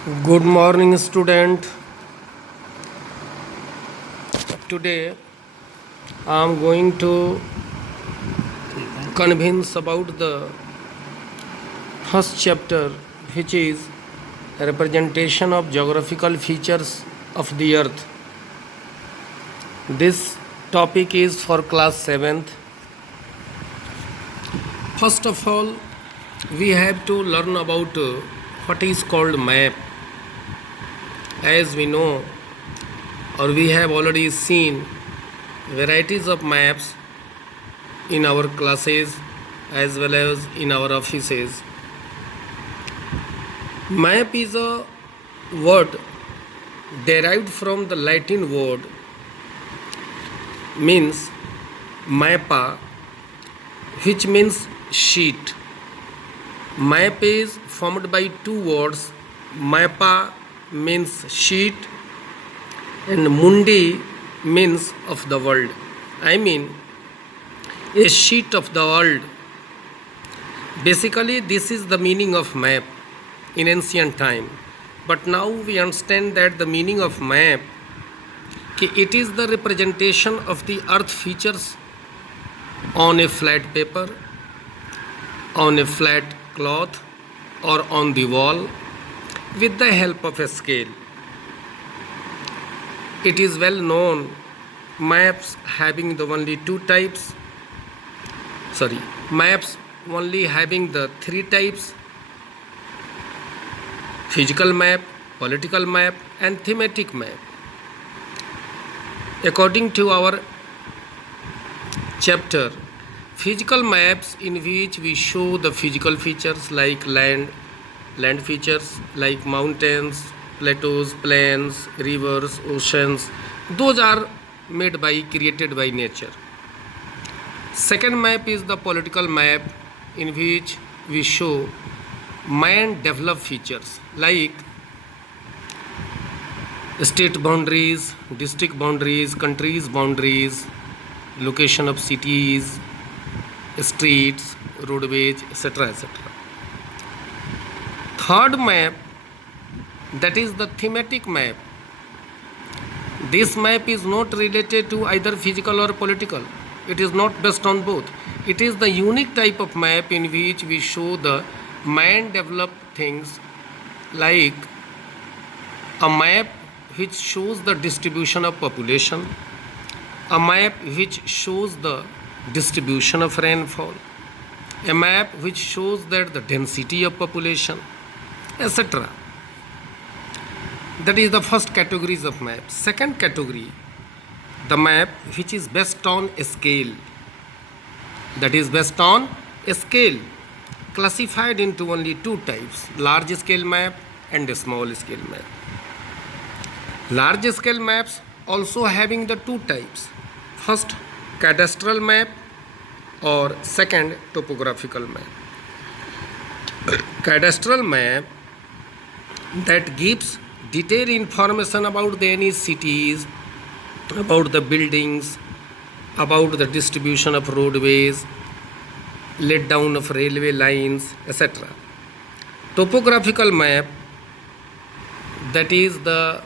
Good morning, student. Today I am going to convince about the first chapter, which is representation of geographical features of the earth. This topic is for class 7th. First of all, we have to learn about what is called map. As we know, or we have already seen varieties of maps in our classes as well as in our offices. Map is a word derived from the Latin word means mappa, which means sheet. Map is formed by two words. Mappa means sheet and mundi means of the world. I mean a sheet of the world. Basically, this is the meaning of map in ancient time. But now we understand that the meaning of map, it is the representation of the earth features on a flat paper, on a flat cloth, or on the wall with the help of a scale. It is well known maps having the only maps only having the three types: physical map, political map, and thematic map. According to our chapter, physical maps in which we show the physical features like land features like mountains, plateaus, plains, rivers, oceans. Those are created by nature. Second map is the political map in which we show man developed features like state boundaries, district boundaries, countries boundaries, location of cities, streets, roadways, etc. etc. Third map, that is the thematic map. This map is not related to either physical or political. It is not based on both. It is the unique type of map in which we show the man developed things, like a map which shows the distribution of population, a map which shows the distribution of rainfall, a map which shows that the density of population, etc. That is the first categories of map. Second category, the map which is based on a scale. That is based on a scale, classified into only two types: large scale map and a small scale map. Large scale maps also having the two types: first, cadastral map, or second, topographical map. Cadastral map that gives detailed information about any cities, about the buildings, about the distribution of roadways, laid down of railway lines, etc. Topographical map, that is the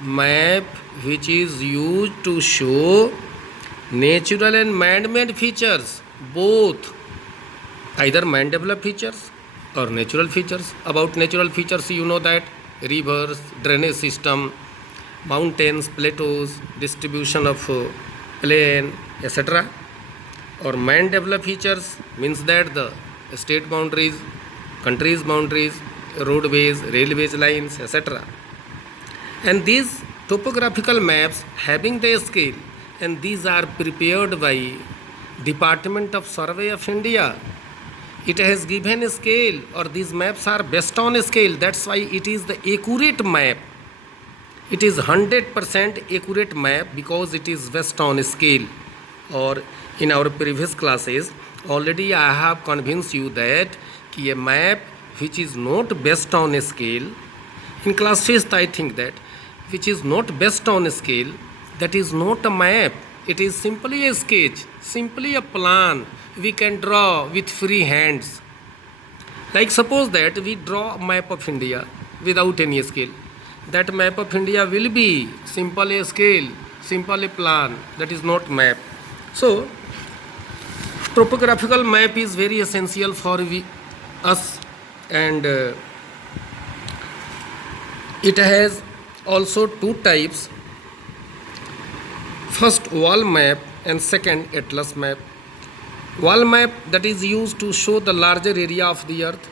map which is used to show natural and man-made features, both either man-developed features or natural features. About natural features, you know that rivers, drainage system, mountains, plateaus, distribution of plain, etc. Or man-developed features means that the state boundaries, countries boundaries, roadways, railways lines, etc. And these topographical maps having the scale, and these are prepared by Department of Survey of India. It has given a scale, or these maps are based on a scale. That's why it is the accurate map. It is 100% accurate map because it is based on a scale. Or in our previous classes, already I have convinced you that a map which is not based on a scale, in class 5th I think that, which is not based on a scale, that is not a map. It is simply a sketch, simply a plan we can draw with free hands. Like suppose that we draw a map of India without any scale. That map of India will be simple a scale, simple a plan, that is not map. So topographical map is very essential for us, and it has also two types. First, wall map, and second, atlas map. Wall map, that is used to show the larger area of the earth,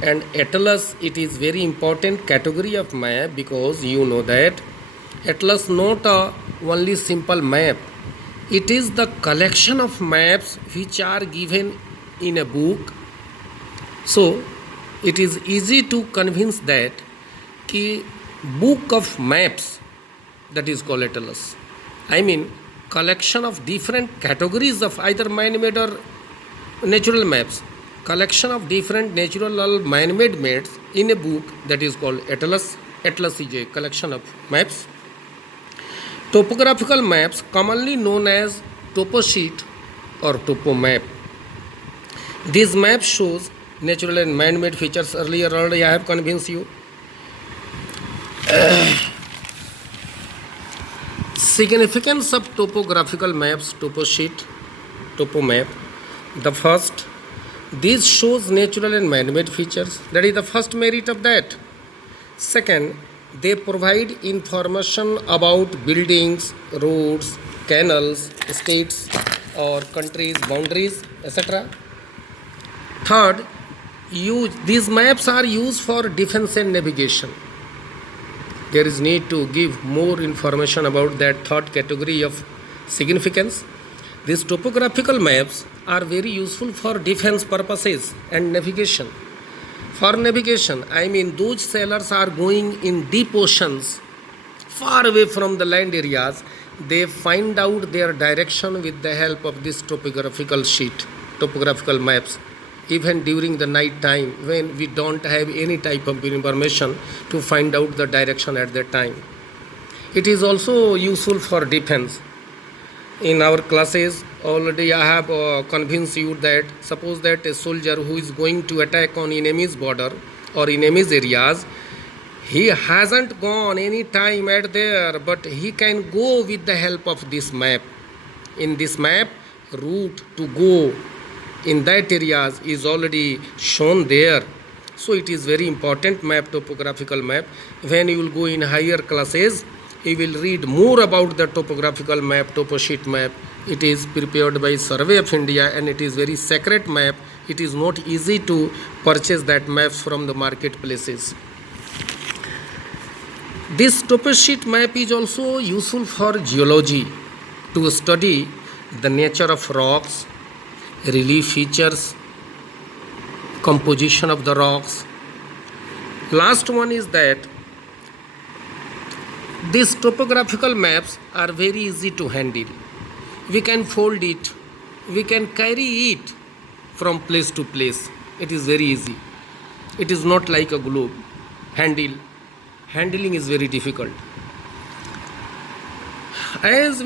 and atlas, it is very important category of map, because you know that atlas not a only simple map, it is the collection of maps which are given in a book. So it is easy to convince that ki book of maps, that is called atlas. I mean collection of different categories of either man-made or natural maps. Collection of different natural or man-made maps in a book, that is called atlas. Atlas is a collection of maps. Topographical maps, commonly known as topo sheet or topo map. These maps shows natural and man-made features. Earlier already I have convinced you. Significance of topographical maps, topo sheet, topo map. The first, this shows natural and man-made features. That is the first merit of that. Second, they provide information about buildings, roads, canals, states or countries, boundaries, etc. Third, these maps are used for defense and navigation. There is need to give more information about that third category of significance. These topographical maps are very useful for defense purposes and navigation. For navigation, I mean those sailors are going in deep oceans, far away from the land areas, they find out their direction with the help of this topographical sheet, topographical maps. Even during the night time, when we don't have any type of information to find out the direction at that time. It is also useful for defense. In our classes already I have convinced you that suppose that a soldier who is going to attack on enemy's border or enemy's areas, he hasn't gone any time at there, but he can go with the help of this map. In this map, route to go in that areas is already shown there. So it is very important map, topographical map. When you will go in higher classes, you will read more about the topographical map, topo sheet map. It is prepared by Survey of India and it is very sacred map. It is not easy to purchase that maps from the marketplaces. This topo sheet map is also useful for geology, to study the nature of rocks, relief features, composition of the rocks. Last one is that these topographical maps are very easy to handle. We can fold it, we can carry it from place to place. It is very easy. It is not like a globe. Handling is very difficult. As